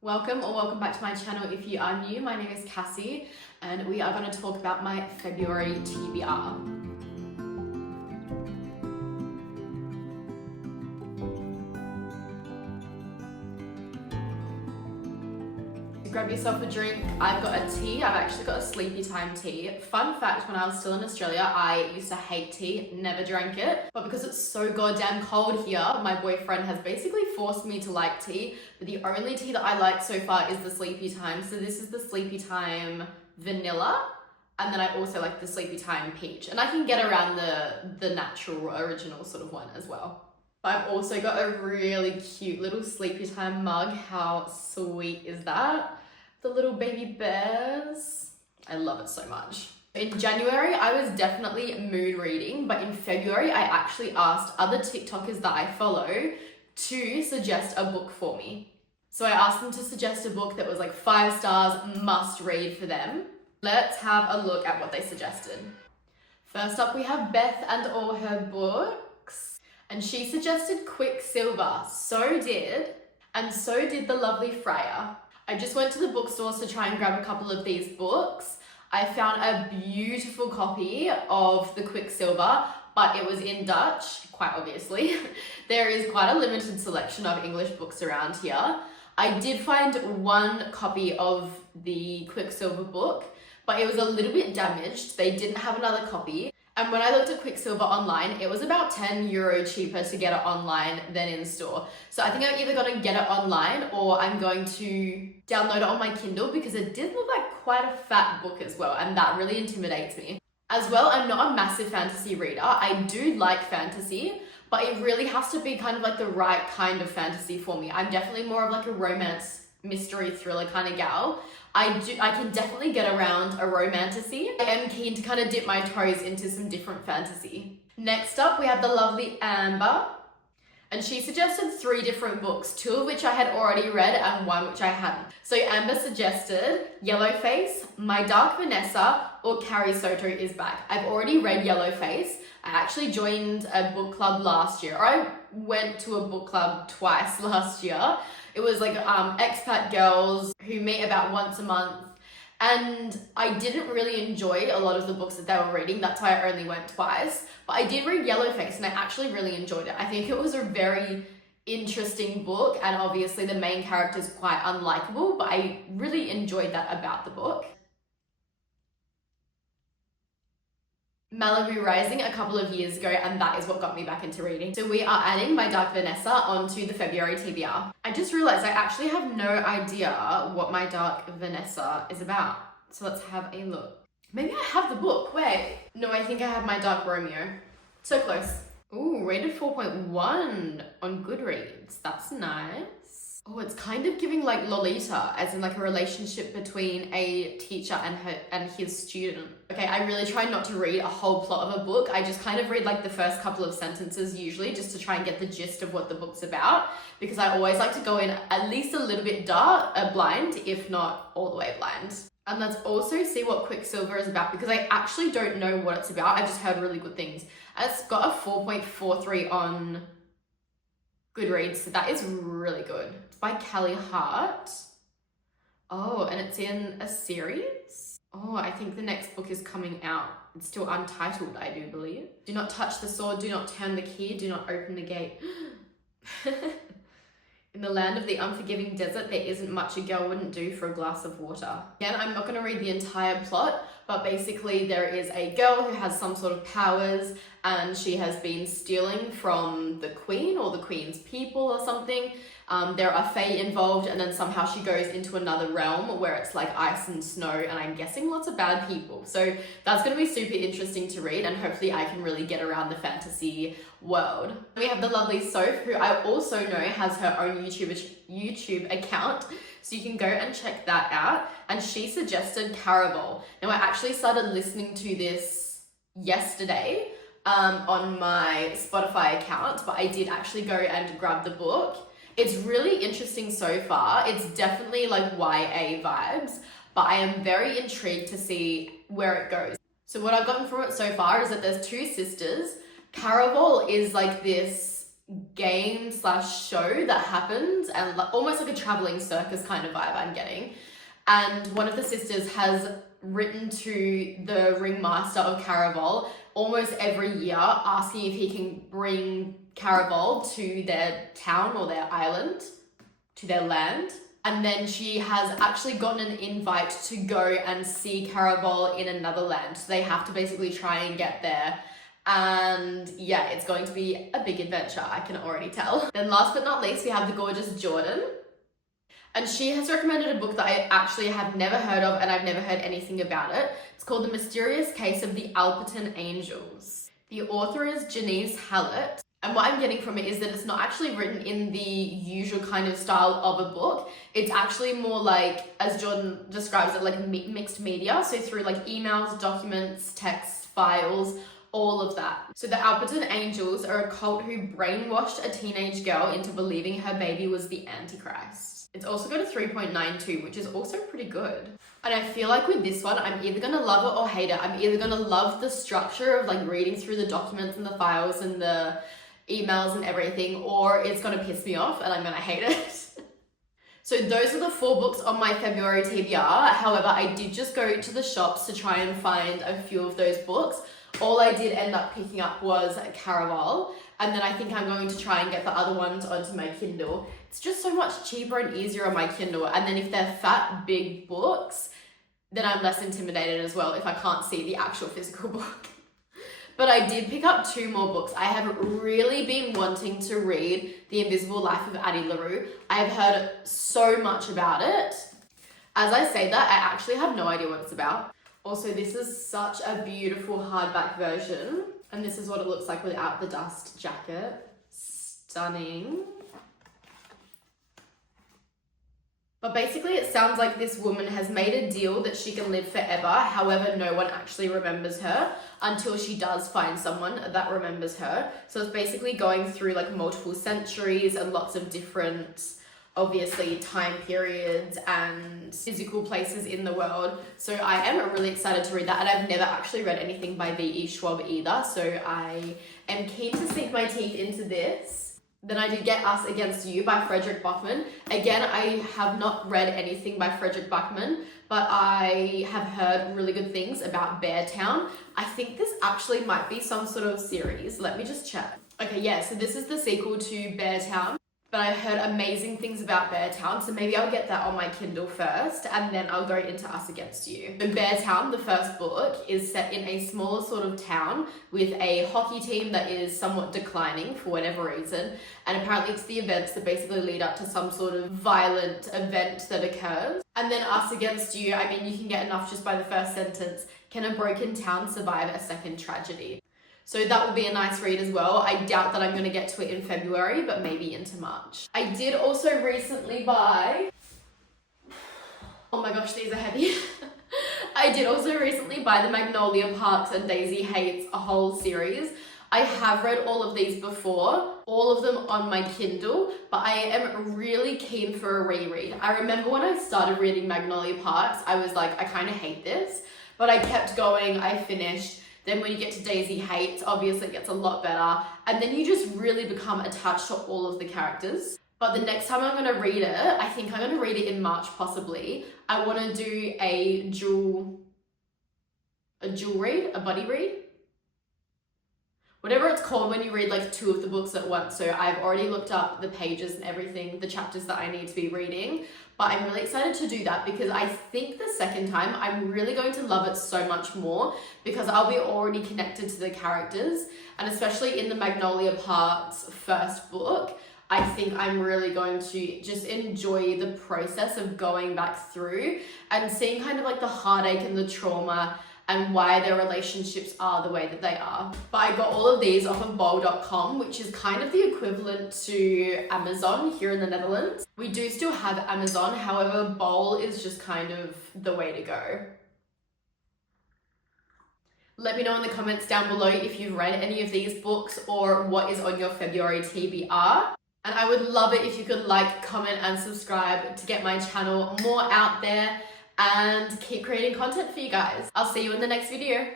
Welcome or welcome back to my channel if you are new. My name is Cassie and we are going to talk about my February TBR. Grab yourself a drink. I've got a tea. I've actually got a sleepy time tea. Fun fact, when I was still in Australia, I used to hate tea, never drank it. But because it's so goddamn cold here, my boyfriend has basically forced me to like tea. But the only tea that I like so far is the sleepy time. So this is the sleepy time vanilla. And then I also like the sleepy time peach. And I can get around the natural original sort of one as well. But I've also got a really cute little sleepy time mug. How sweet is that? The little baby bears. I love it so much. In January, I was definitely mood reading, but in February, I actually asked other TikTokers that I follow to suggest a book for me. So I asked them to suggest a book that was like 5 stars, must read for them. Let's have a look at what they suggested. First up, we have Beth and all her books. And she suggested Quicksilver. So did the lovely Freya. I just went to the bookstores to try and grab a couple of these books. I found a beautiful copy of the Quicksilver, but it was in Dutch, quite obviously. There is quite a limited selection of English books around here. I did find one copy of the Quicksilver book, but it was a little bit damaged. They didn't have another copy. And when I looked at Quicksilver online, it was about €10 cheaper to get it online than in store. So I think I'm either going to get it online or I'm going to download it on my Kindle because it did look like quite a fat book as well, and that really intimidates me. As well, I'm not a massive fantasy reader. I do like fantasy, but it really has to be kind of like the right kind of fantasy for me. I'm definitely more of like a romance, mystery, thriller kind of gal. I can definitely get around a romantasy. I am keen to kind of dip my toes into some different fantasy. Next up, we have the lovely Amber. And she suggested 3 different books, 2 of which I had already read and 1 which I hadn't. So Amber suggested Yellowface, My Dark Vanessa, or Carrie Soto is Back. I've already read Yellowface. I actually joined a book club last year. Or I went to a book club twice last year. It was like expat girls who meet about once a month. And I didn't really enjoy a lot of the books that they were reading. That's why I only went twice. But I did read Yellowface and I actually really enjoyed it. I think it was a very interesting book, and obviously the main character is quite unlikable, but I really enjoyed that about the book. Malibu Rising a couple of years ago, and that is what got me back into reading. So we are adding My Dark Vanessa onto the February TBR. I just realized I actually have no idea what My Dark Vanessa is about. So let's have a look. Maybe I have the book, wait. No, I think I have My Dark Romeo. So close. Ooh, rated 4.1 on Goodreads. That's nice. Oh, it's kind of giving like Lolita, as in like a relationship between a teacher and his student. Okay, I really try not to read a whole plot of a book. I just kind of read like the first couple of sentences usually, just to try and get the gist of what the book's about, because I always like to go in at least a little bit blind, if not all the way blind. And let's also see what Quicksilver is about, because I actually don't know what it's about. I've just heard really good things. And it's got a 4.43 on Goodreads, so that is really good. It's by Callie Hart. Oh, and it's in a series? Oh, I think the next book is coming out. It's still untitled, I do believe. Do not touch the sword, do not turn the key, do not open the gate. In the land of the unforgiving desert, there isn't much a girl wouldn't do for a glass of water. Again, I'm not going to read the entire plot, but basically there is a girl who has some sort of powers, and she has been stealing from the queen or the queen's people or something. There are fae involved, and then somehow she goes into another realm where it's like ice and snow, and I'm guessing lots of bad people. So that's going to be super interesting to read, and hopefully I can really get around the fantasy world. We have the lovely Soph, who I also know has her own YouTube account, so you can go and check that out. And she suggested Caraval. Now I actually started listening to this yesterday on my Spotify account, but I did actually go and grab the book. It's really interesting so far. It's definitely like YA vibes, but I am very intrigued to see where it goes. So what I've gotten from it so far is that there's 2 sisters. Caraval is like this game slash show that happens, and almost like a traveling circus kind of vibe I'm getting. And one of the sisters has written to the ringmaster of Caraval almost every year asking if he can bring Caraval to their town or their island, to their land. And then she has actually gotten an invite to go and see Caraval in another land. So they have to basically try and get there. And yeah, it's going to be a big adventure, I can already tell. Then last but not least, we have the gorgeous Jordan. And she has recommended a book that I actually have never heard of, and I've never heard anything about it. It's called The Mysterious Case of the Alperton Angels. The author is Janice Hallett. And what I'm getting from it is that it's not actually written in the usual kind of style of a book. It's actually more like, as Jordan describes it, like mixed media. So through like emails, documents, texts, files, all of that. So the Alperton Angels are a cult who brainwashed a teenage girl into believing her baby was the Antichrist. It's also got a 3.92, which is also pretty good. And I feel like with this one, I'm either gonna love it or hate it. I'm either gonna love the structure of like reading through the documents and the files and the emails and everything, or it's gonna piss me off and I'm gonna hate it. So those are the 4 books on my February TBR. However, I did just go to the shops to try and find a few of those books. All I did end up picking up was Caraval, and then I think I'm going to try and get the other ones onto my Kindle. It's just so much cheaper and easier on my Kindle, and then if they're fat, big books, then I'm less intimidated as well if I can't see the actual physical book. But I did pick up 2 more books. I have really been wanting to read The Invisible Life of Addie LaRue. I have heard so much about it. As I say that, I actually have no idea what it's about. Also, this is such a beautiful hardback version. And this is what it looks like without the dust jacket. Stunning. But basically it sounds like this woman has made a deal that she can live forever. However, no one actually remembers her until she does find someone that remembers her. So it's basically going through like multiple centuries and lots of different, obviously, time periods and physical places in the world. So I am really excited to read that, and I've never actually read anything by V.E. Schwab either, so I am keen to sink my teeth into this. Then I did get Us Against You by Frederick Bachman. Again, I have not read anything by Frederick Bachman, but I have heard really good things about Beartown. I think this actually might be some sort of series. Let me just check. Okay, yeah, so this is the sequel to Beartown. But I heard amazing things about Beartown, so maybe I'll get that on my Kindle first, and then I'll go into Us Against You. So Beartown, the first book, is set in a smaller sort of town with a hockey team that is somewhat declining for whatever reason, and apparently it's the events that basically lead up to some sort of violent event that occurs. And then Us Against You, I mean, you can get enough just by the first sentence. Can a broken town survive a second tragedy? So that will be a nice read as well. I doubt that I'm going to get to it in February, but maybe into March. I did also recently buy... Oh my gosh, these are heavy. I did also recently buy the Magnolia Parks and Daisy Hates a whole series. I have read all of these before, all of them on my Kindle, but I am really keen for a reread. I remember when I started reading Magnolia Parks, I was like, I kind of hate this, but I kept going, I finished. Then when you get to Daisy Hates, obviously it gets a lot better. And then you just really become attached to all of the characters. But the next time I'm going to read it, I think I'm going to read it in March possibly. I want to do a dual read, a buddy read. Whatever it's called when you read like 2 of the books at once. So I've already looked up the pages and everything, the chapters that I need to be reading. But I'm really excited to do that because I think the second time I'm really going to love it so much more because I'll be already connected to the characters. And especially in the Magnolia Parks first book, I think I'm really going to just enjoy the process of going back through and seeing kind of like the heartache and the trauma and why their relationships are the way that they are. But I got all of these off of bol.com, which is kind of the equivalent to Amazon here in the Netherlands. We do still have Amazon, however, Bol is just kind of the way to go. Let me know in the comments down below if you've read any of these books or what is on your February TBR. And I would love it if you could like, comment, and subscribe to get my channel more out there and keep creating content for you guys. I'll see you in the next video.